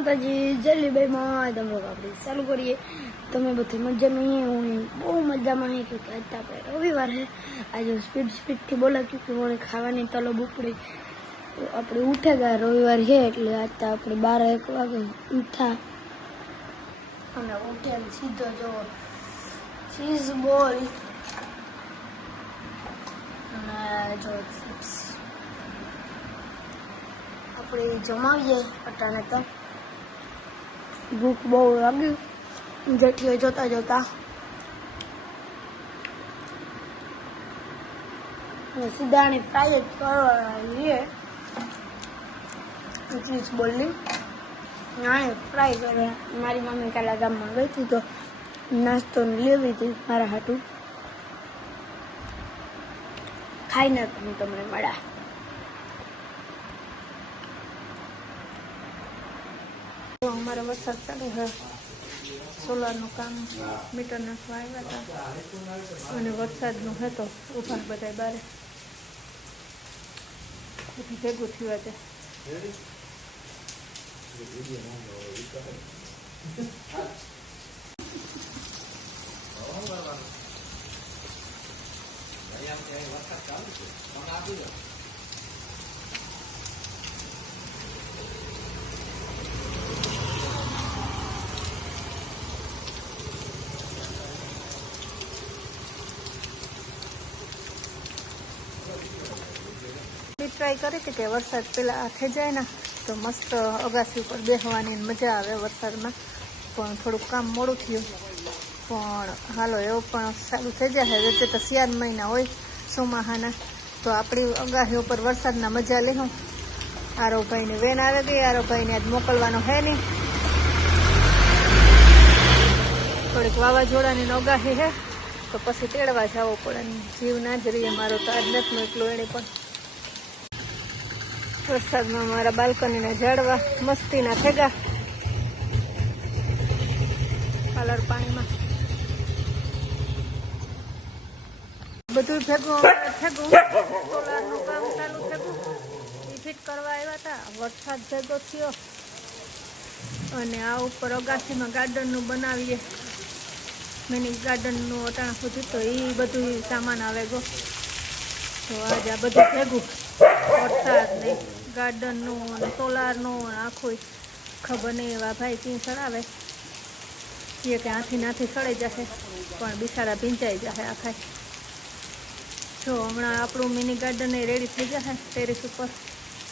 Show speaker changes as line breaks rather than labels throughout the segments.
માતાજી જલ્દીભાઈમાં તમે લોકો આપણે ચાલુ કરીએ. તમે બધી મજામાં હું? બહુ મજામાં હે કે આજે આપણે રવિવાર હે. આજે સ્પીડ સ્પીડથી બોલાવ્યું કે મને ખાવાની તલબ ઉપડી. આપણે ઉઠે ગયા, રવિવાર છે એટલે આજ આપણે બાર એક વાગે ઉઠા અને ઉઠે સીધો જો ચીઝ બોલ અને જો chips. આપણે જમાવીએ અટાણે તો. ભૂખ બહુ લાગી જેઠીઓ જોતા જોતા સીધાની ફ્રાય જ કરવા લઈએ ચીઝ બોલની નાની ફ્રાય કરે મારી મમ્મી કાલા ગામમાં ગઈ હતી તો નાસ્તો લેવી હતી મારા હાટું ખાઈને હું તમને મળ્યા તો અમારે વરસાદ ચાલુ છે. સોલારનું કામ મીટર નાખવા આવ્યા હતા અને વરસાદનું હતો ઊભા બધા બારે. બધું ભેગું થયું આજે. ટ્રાય કરી હતી કે વરસાદ પહેલાં થઈ જાય ને, તો મસ્ત અગાસી ઉપર બેસવાની મજા આવે વરસાદમાં. પણ થોડુંક કામ મોડું થયું. પણ હાલો, એવું પણ સારું થઈ જાય. વચ્ચે તો શિયાળ મહિના હોય ચોમાહાના, તો આપણી અગાહી ઉપર વરસાદના મજા લેવું આરોભાઈની વેન આવે ગઈ. આરોભાઈને આજ મોકલવાનો હે નહીં. થોડીક વાવાઝોડાની અગાહી હે. તો પછી તેડવા જવો પડે જીવ ના જ રહીએ. મારો તો આજ નથી મોકલું એને પણ. વરસાદમાં મારા બાલ્કનીના ઝાડવા મસ્તીના થેગા કલર પાણીમાં. બધું ભેગું ભેગું. સોલારનું કામ ચાલુ એ ફિટ કરવા આવ્યા હતા. વરસાદ ભેગો થયો. અને આ ઉપર અગાસીમાં ગાર્ડનનું બનાવીએ. મિની ગાર્ડનનું અટાણા સુધી તો એ બધું સામાન આવે ગયો તો આજે આ બધું ભેગું. વરસાદ ને ગાર્ડનનું અને સોલારનું આખું ખબર નહીં એવા ભાઈ ચીન સડાવે એ કે હાથી નાથી સડાઈ જશે પણ બિસારા ભીંજાઈ જશે આખા જો હમણાં આપણું મિની ગાર્ડન એ રેડી થઈ જશે ટેરેસ ઉપર,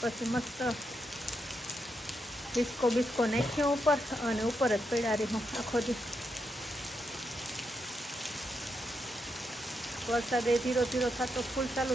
પછી મસ્ત બિસ્કો બિસ્કો નાખ્યો ઉપર અને ઉપર જ પડારી હું આખો દી. વરસાદ એ ધીરો ધીરો થતો ફૂલ ચાલુ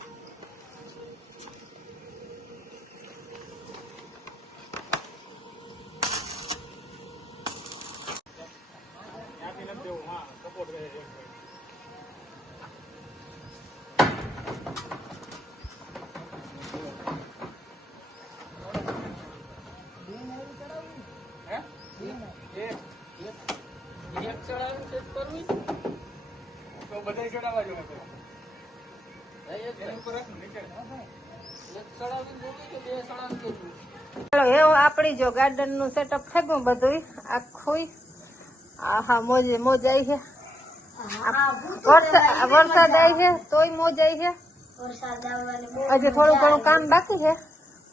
એવું આપણી જો ગાર્ડનનું સેટઅપ થઈ ગયું બધું આખું આહા મોજે મોજ આવી છે. વરસાદ વરસાદ આવી છે તોય મોજ આવી છે.
વરસાદ આવવાની
હજી થોડું ઘણું કામ બાકી છે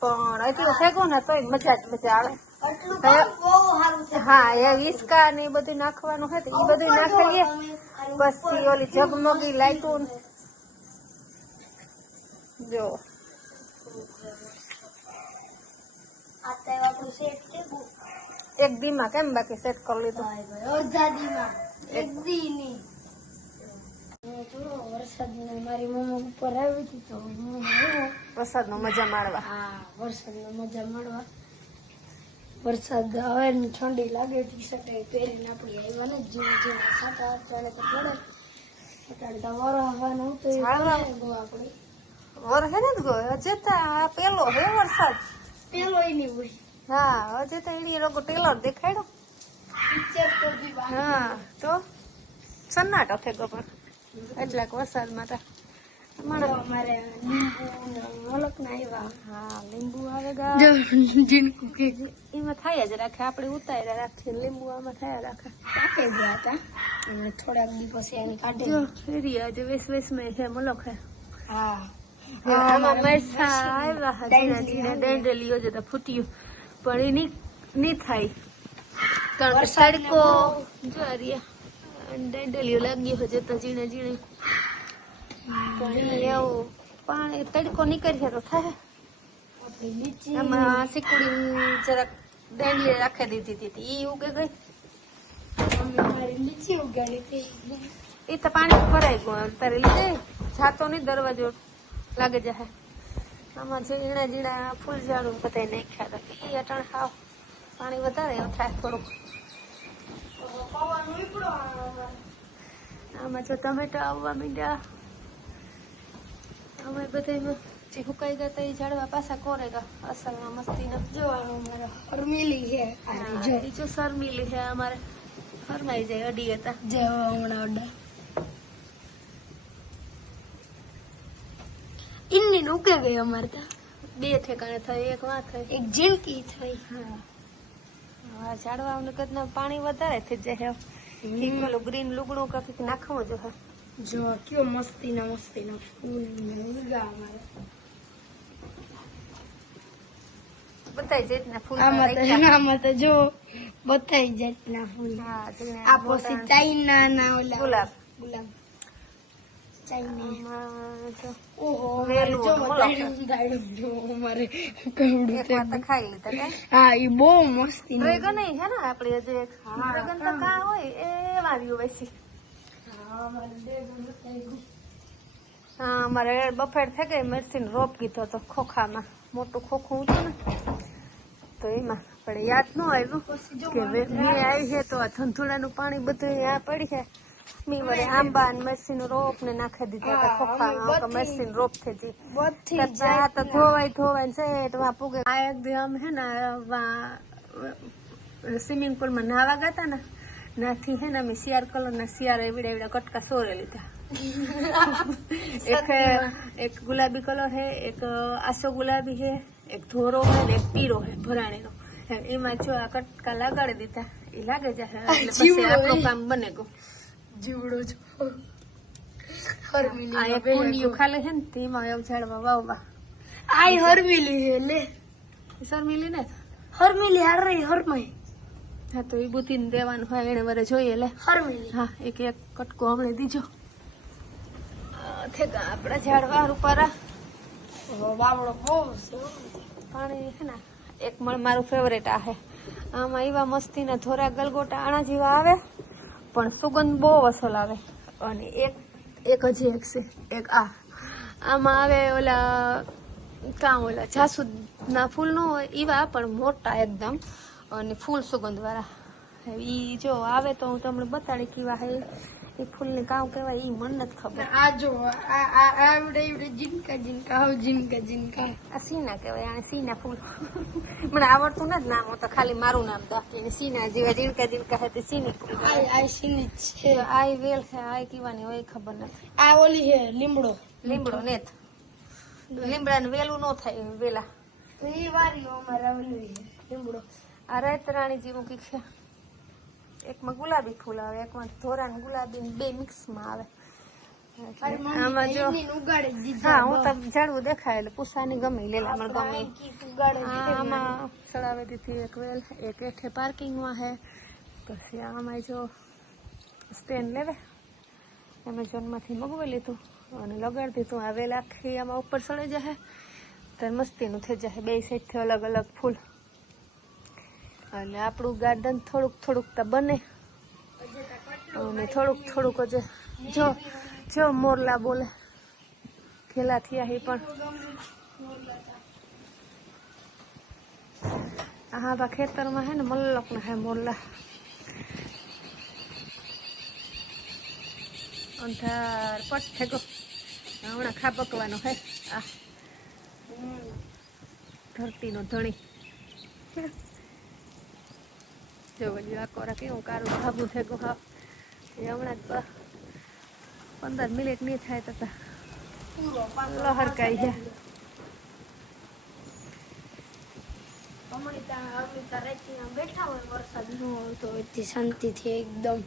પણ એટલું ફેંકું ને તોય મજા જ મજા આવે.
આટલું કામ બહુ સારું છે.
હા એ હિસકા ને એ બધું નાખવાનું હોય તો એ બધું નાખી લઈએ પછી ઓલી ઝગમગી લાઈટું જો. એક દીમાં કેમ બાકી સેટ કરી લીધું?
એક દી ની વરસાદ ને મારી મમ્મી ઉપર આવી હતી તો આવ્યો.
મજા માણવા.
હા વરસાદનો મજા મળવા વરસાદ આવે ને ઠંડી લાગે ટી શર્ટ પહેરીને આપણે આવ્યા ને જીવ જીવ સાતા ચાલે તો પડે અત્યારે તો વર આવવાનું તો ગો આપણી.
વર હે ને ગયો હજે તો આ પેલો હે વરસાદ.
પેલો એની હોય.
હા હજે તો એની લોકો ટેલર દેખાડ્યો
પિક્ચર તો
હા તો સન્નાટો થઈ ગયો પણ. એટલાક વરસાદમાં તો.
થોડાક દી પછી એની કાઢે
વેસ વેસમાં છે મલોક હે.
હા
ડેન્ડલીઓ જતા ફૂટ્યું. પણ એ ની ની થાય. કારણ કે સડકો જો ડેન્ડલીઓ લાગી હોય જતા ઝીણા ઝીણા. પણ ઈ એવું પાણી તડકો નીકળી તો થાય
આપણી લીચી
આમાં સિકુડી જરાક ડેન્ડલી રાખી દીધી હતી ઈ ઉગે ગઈ
મમ્મી મારી લીચી ઉગાડી હતી
એ તો પાણી ભરાઈ ગયું તારે લીધે જાતો નહીં દરવાજો લાગે જાય આમાં ઝીણા ઝીણા ફૂલ ઝાડું બધા નાખ્યા હતા એ અટાણ ખાવ પાણી વધારે એવું થાય થોડુંક
પવન ઉપડો આમાં.
આમાં જો ટમેટા આવવા માંડ્યા અમે બધા જે ગયા એ ઝાડવા પાછા અસલમાં
આ અમારા. હરમેલી છે આ
શરમીલી છે અમારે ફરમાઈ જાય અડી હતા.
જો હમણાં ઇન્ની ઉગે ગઈ અમારે ત્યાં.
બે ઠેકાણે થઈ એક માં થઈ.
એક ઝીણકી થઈ.
હા. ઝાડવા પાણી વધારે થઈ જાય પેલું ગ્રીન લુગડું કાંઈક નાખવું જો હે.
જો કયો મસ્તી ના મસ્તી ના ફૂલ આમાં તો જો બધાય જાતના ફૂલ. આ પછી ચાઇના ના ઓલા
ગુલાબ.
ગુલાબ.
જો
જો જો બહુ. મસ્તી આપડે.
કાં? હોય એ વાર્યું વેસી
હા અમારે
બફેર થઈ ગઈ મરસીને રોપ કીધો તો ખોખામાં મોટું ખોખું હતું ને તો એમાં પણ યાદ ન આવ્યું કે મેં આવી છે તો આ ધંધુડાનું પાણી બધું અહીંયા પડી છે. મેં વળી આંબા ને મરસીનો રોપ ને નાખી દીધો હતા ખોખામાં
અમે
મરસીનો રોપ થઈ ગઈ. આ તો ધોવાય ધોવાય છે તો પૂગે. આ એક દી આમ હે ને સ્વિમિંગ પુલમાં નાવા ગયા હતા ને નાથી હે ને અમે શિયાર કલર ના શિયાર એવડા એવડા કટકા સોરે લીધા. એક એક ગુલાબી કલર હે એક આસો ગુલાબી હે એક ધોરો હે ને એક પીરો હે ભરાણીનો. એમાં જો આ કટકા લગાડી દીધા એ લાગે જાય એટલે પછી આપણું કામ બને ગયું.
જીવડો જો. હરમીલી
આ કુંડિયું છે ને તેમાં એવું ઝાડવા વાવવા.
આય હરમિલી હે લે.
શર્મિલી ને?
હરમીલી હાર રહી હરમાઈ.
હા તો એ બુદ્ધિને દેવાનું હોય એને વરે જોઈએ લે. હા એક એક કટકો હમણે દીજો. આપણા ઝાડવા ઉપર
બાવડો બહુ
પાણી છે ને એક મણ મારું ફેવરેટ આ છે આમાં એવા મસ્તીના ધોરા ગલગોટા આણા જેવા આવે પણ સુગંધ બહુ અસલ આવે. અને એક એક હજી એક છે એક આ. આમાં આવે ઓલા કાં ઓલા જાસૂદના ફૂલ નો હોય એવા પણ મોટા એકદમ. અને ફૂલ સુગંધ વાળા. ઈ જો આવે તો હું તમને બતાડી કેવા હે એ ફૂલને કામ કહેવાય ઈ મને નથી ખબર.
આ જો આ આ આવડે જીનકા જીનકા હાવ જીનકા જીનકા.
આ સીના કહેવાય આને સીના ફૂલ. મને આવડતું નથી નામ તો ખાલી મારું નામ દાખવીને સીના જેવા જીનકા જીનકા હે તે સીની ફૂલ.
આ સીની છે.
આ વેલ છે આ કીવાની હોય ખબર નથી.
આ ઓલી હે લીમડો.
લીમડો નેત લીમડાને વેલું ન થાય વેલા.
એ વારી અમારા ઓલી લીમડો.
આ રાતરાણી જેવું કંઈક છે. એકમાં ગુલાબી ફૂલ આવે એકમાં ધોરાન ગુલાબી બે મિક્સમાં આવે. આમાં જો હા હું તો ઝાડવું દેખાય એટલે પૂછાની ગમે લેલા મને ગમે. આમાં ચડાવી દીધી એક વેલ એક એઠે પાર્કિંગમાં હે. પછી આમાં જો સ્ટેન્ડ લેવે. એમેઝોનમાંથી મગવી લીધું અને લગાડી દીધું. આ વેલ આખી આમાં ઉપર ચડી જશે તો મસ્તીનું થઈ જશે બે સાઈડથી અલગ અલગ ફૂલ. અને આપણું ગાર્ડન થોડુંક થોડુંક તો બને. અને થોડુંક થોડુંક જ જો જો મોરલા બોલે. ખેલા થયા હે પણ. હા બા ખેતરમાં હે ને મલ્લક ના હે મોરલા. અંધાર પટ થેગો. હમણાં ખા પકવાનો હે. આ. ધરતીનો ધણી. જો વળી આ કોરા કેવું કારું થેગો હા. હમણાં જ પંદર મિનિટ નહીં થાય તો તા
પૂરો પાકો
લહરકાઈ છે
બેઠા હોય, વરસાદ તો શાંતિથી એકદમ